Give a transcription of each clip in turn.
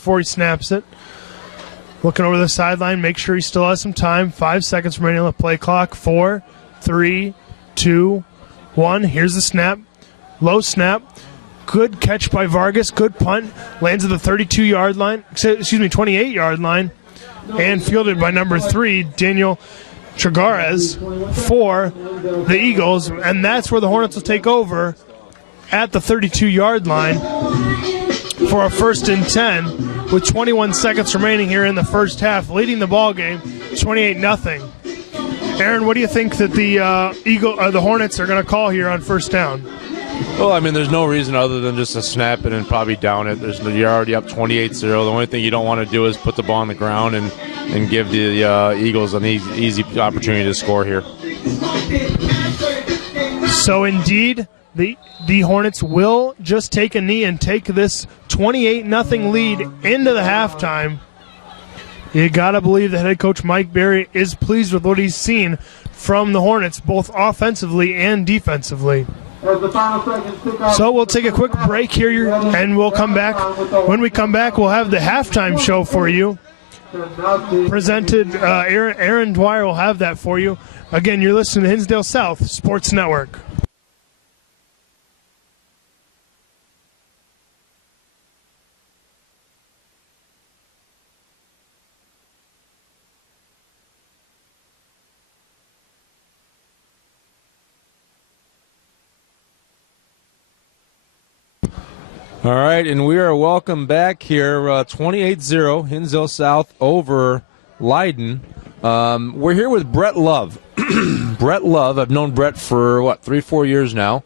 before he snaps it. Looking over the sideline, make sure he still has some time. 5 seconds remaining on the play clock. 4, 3, 2, 1. Here's the snap. Low snap. Good catch by Vargas. Good punt. Lands at the 32-yard line. 28-yard line. And fielded by number 3, Daniel Tragares, for the Eagles. And that's where the Hornets will take over at the 32-yard line for a 1st and 10 with 21 seconds remaining here in the first half, leading the ball game 28-0. Aaron, what do you think that the Hornets are going to call here on first down? Well, I mean, there's no reason other than just to snap it and probably down it. You're already up 28-0. The only thing you don't want to do is put the ball on the ground and give the Eagles an easy opportunity to score here. So, indeed, the Hornets will just take a knee and take this 28-0 lead into the halftime. You got to believe that head coach Mike Berry is pleased with what he's seen from the Hornets, both offensively and defensively. So we'll take a quick break here, and we'll come back. When we come back, we'll have the halftime show for you. Presented, Aaron Dwyer will have that for you. Again, you're listening to Hinsdale South Sports Network. All right, and we are welcome back here, 28-0, Hinsdale South over Leyden. We're here with Brett Love. Brett Love, I've known Brett for, 3-4 years now.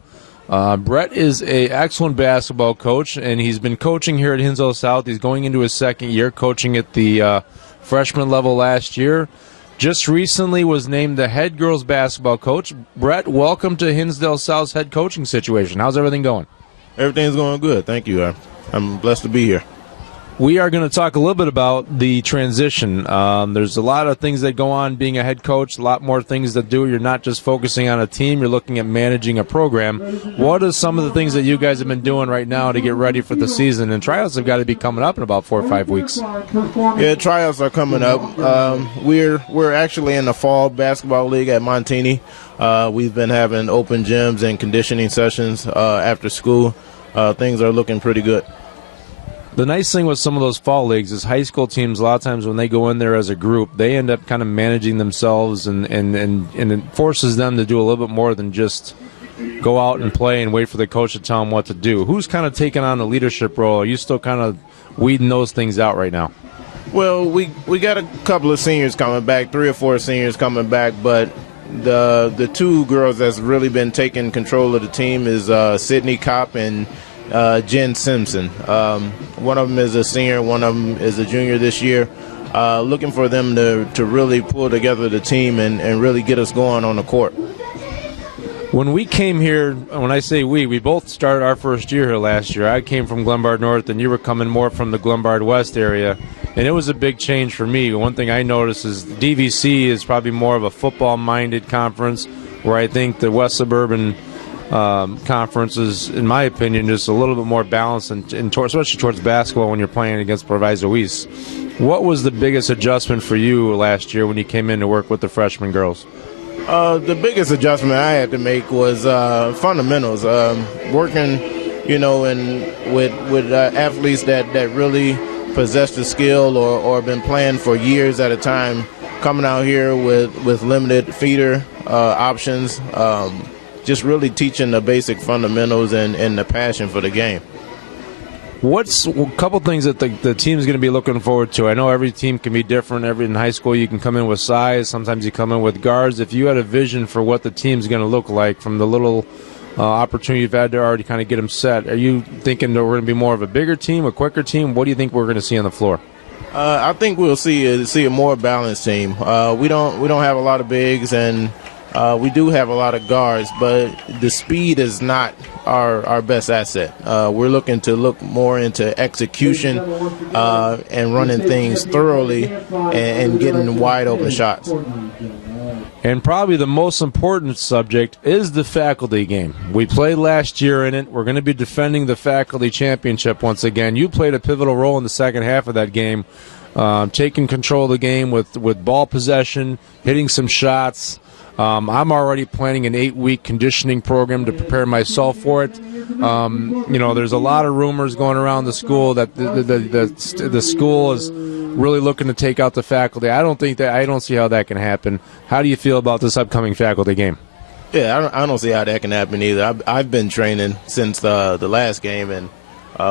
Brett is an excellent basketball coach, and he's been coaching here at Hinsdale South. He's going into his second year, coaching at the freshman level last year. Just recently was named the head girls basketball coach. Brett, welcome to Hinsdale South's head coaching situation. How's everything going? Everything's going good. Thank you. I'm blessed to be here. We are going to talk a little bit about the transition. There's a lot of things that go on being a head coach, a lot more things to do. You're not just focusing on a team. You're looking at managing a program. What are some of the things that you guys have been doing right now to get ready for the season? And tryouts have got to be coming up in about 4 or 5 weeks. Yeah, tryouts are coming up. We're actually in the fall basketball league at Montini. We've been having open gyms and conditioning sessions after school. Things are looking pretty good. The nice thing with some of those fall leagues is high school teams, a lot of times when they go in there as a group, they end up kind of managing themselves, and it forces them to do a little bit more than just go out and play and wait for the coach to tell them what to do. Who's kind of taking on the leadership role? Are you still kind of weeding those things out right now? Well, we got a couple of seniors coming back, 3 or 4 seniors coming back, but the 2 girls that's really been taking control of the team is Sydney Kopp and Jen Simpson. One of them is a senior, one of them is a junior this year. Looking for them to really pull together the team and really get us going on the court. When we came here, when I say we both started our first year here last year. I came from Glenbard North, and you were coming more from the Glenbard West area, and it was a big change for me. One thing I noticed is DVC is probably more of a football-minded conference, where I think the West Suburban conference is, in my opinion, just a little bit more balanced, especially towards basketball when you're playing against Proviso East. What was the biggest adjustment for you last year when you came in to work with the freshman girls? The biggest adjustment I had to make was fundamentals. Working, with athletes that really possess the skill or been playing for years at a time, coming out here with limited feeder options. Just really teaching the basic fundamentals and the passion for the game. What's a couple things that the team's going to be looking forward to? I know every team can be different. In high school, you can come in with size. Sometimes you come in with guards. If you had a vision for what the team's going to look like from the little opportunity you've had to already kind of get them set, are you thinking that we're going to be more of a bigger team, a quicker team? What do you think we're going to see on the floor? I think we'll see a more balanced team. We don't have a lot of bigs, and we do have a lot of guards, but the speed is not our best asset. We're looking to look more into execution and running things thoroughly and getting wide open shots. And probably the most important subject is the faculty game. We played last year in it. We're going to be defending the faculty championship once again. You played a pivotal role in the second half of that game, taking control of the game with ball possession, hitting some shots. I'm already planning an 8-week conditioning program to prepare myself for it. There's a lot of rumors going around the school that the school is really looking to take out the faculty. I don't see how that can happen. How do you feel about this upcoming faculty game? Yeah, I don't see how that can happen either. I've been training since the last game and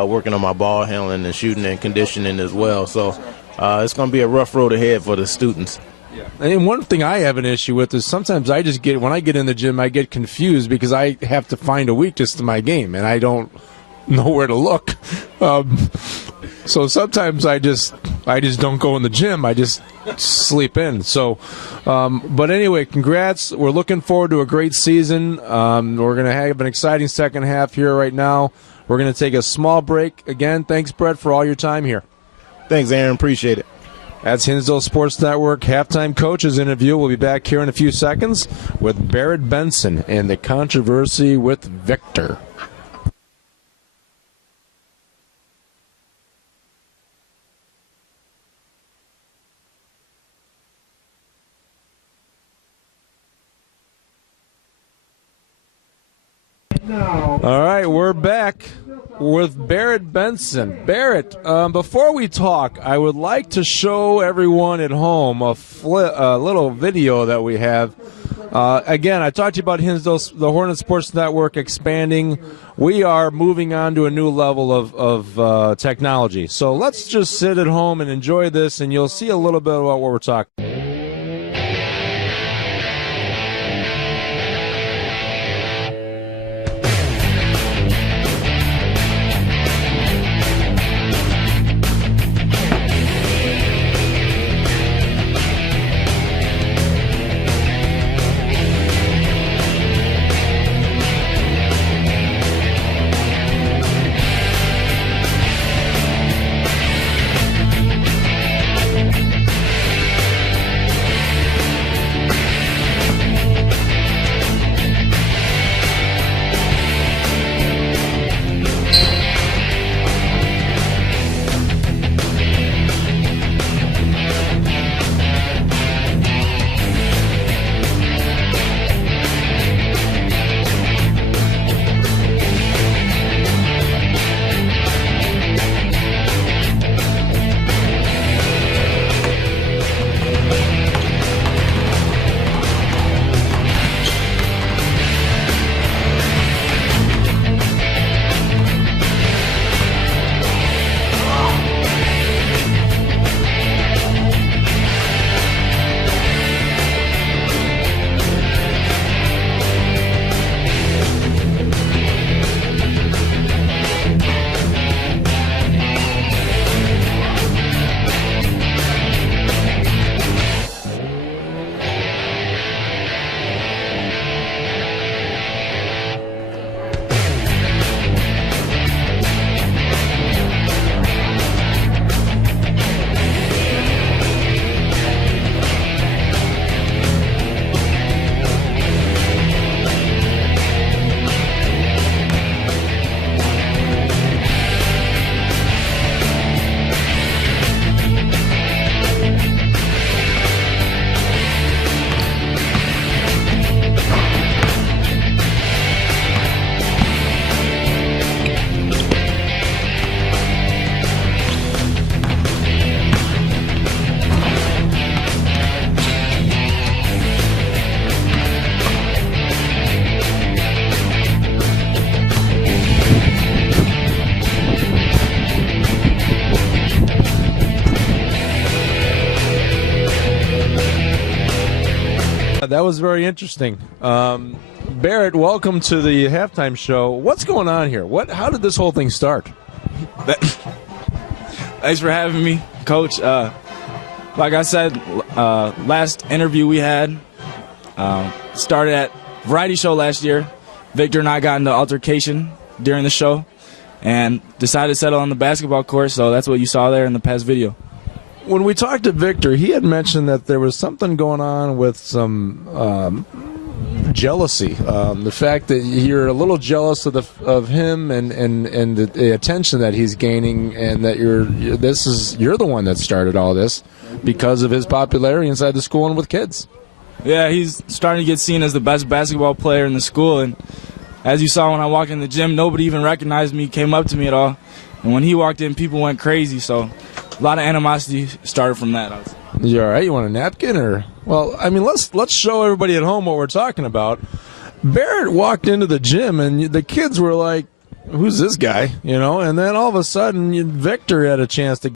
working on my ball handling and shooting and conditioning as well. So it's going to be a rough road ahead for the students. Yeah. And one thing I have an issue with is sometimes when I get in the gym, I get confused because I have to find a weakness to my game, and I don't know where to look. So sometimes I just don't go in the gym. I just sleep in. So, but anyway, congrats. We're looking forward to a great season. We're going to have an exciting second half here right now. We're going to take a small break. Again, thanks, Brett, for all your time here. Thanks, Aaron. Appreciate it. That's Hinsdale Sports Network halftime coaches interview. We'll be back here in a few seconds with Barrett Benson and the controversy with Victor. All right, we're back with Barrett Benson. Barrett, before we talk, I would like to show everyone at home a little video that we have. Again, I talked to you about Hinsdale, the Hornet Sports Network expanding. We are moving on to a new level of technology. So let's just sit at home and enjoy this, and you'll see a little bit about what we're talking about. That was very interesting. Barrett, welcome to the halftime show. What's going on here? How did this whole thing start? Thanks for having me, Coach. Like I said, last interview we had started at Variety Show last year. Victor and I got into altercation during the show and decided to settle on the basketball court, so that's what you saw there in the past video. when we talked to Victor, he had mentioned that there was something going on with some jealousy. The fact that you're a little jealous of him and the attention that he's gaining, and that you're the one that started all this because of his popularity inside the school and with kids. Yeah, he's starting to get seen as the best basketball player in the school, and as you saw when I walked in the gym, nobody even recognized me, came up to me at all. And when he walked in, people went crazy, so a lot of animosity started from that. You all right? You want a napkin? Or, well, I mean, let's show everybody at home what we're talking about. Barrett walked into the gym, and the kids were like, who's this guy? You know, and then all of a sudden, Victor had a chance to...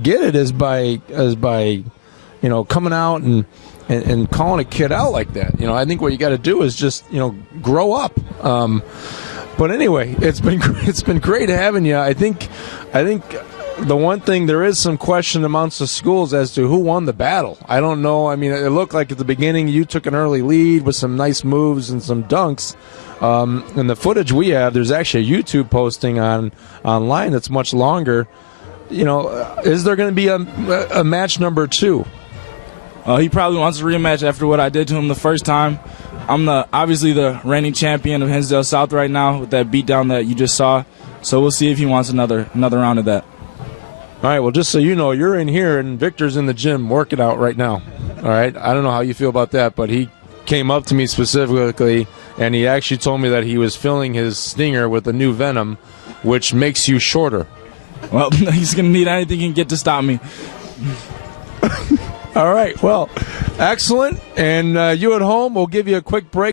get it is by coming out and calling a kid out like that. I think what you got to do is just grow up. But anyway, it's been great having you. I think the one thing, there is some question amongst the schools as to who won the battle. I don't know. I mean, it looked like at the beginning you took an early lead with some nice moves and some dunks. And the footage we have, there's actually a YouTube posting online that's much longer. Is there going to be a match number 2? He probably wants a rematch after what I did to him the first time. I'm obviously the reigning champion of Hinsdale South right now with that beatdown that you just saw. So we'll see if he wants another round of that. All right, well, just so you know, you're in here and Victor's in the gym working out right now. All right, I don't know how you feel about that, but he came up to me specifically, and he actually told me that he was filling his stinger with a new venom, which makes you shorter. Well, he's going to need anything he can get to stop me. All right, well, excellent. And you at home, we'll give you a quick break.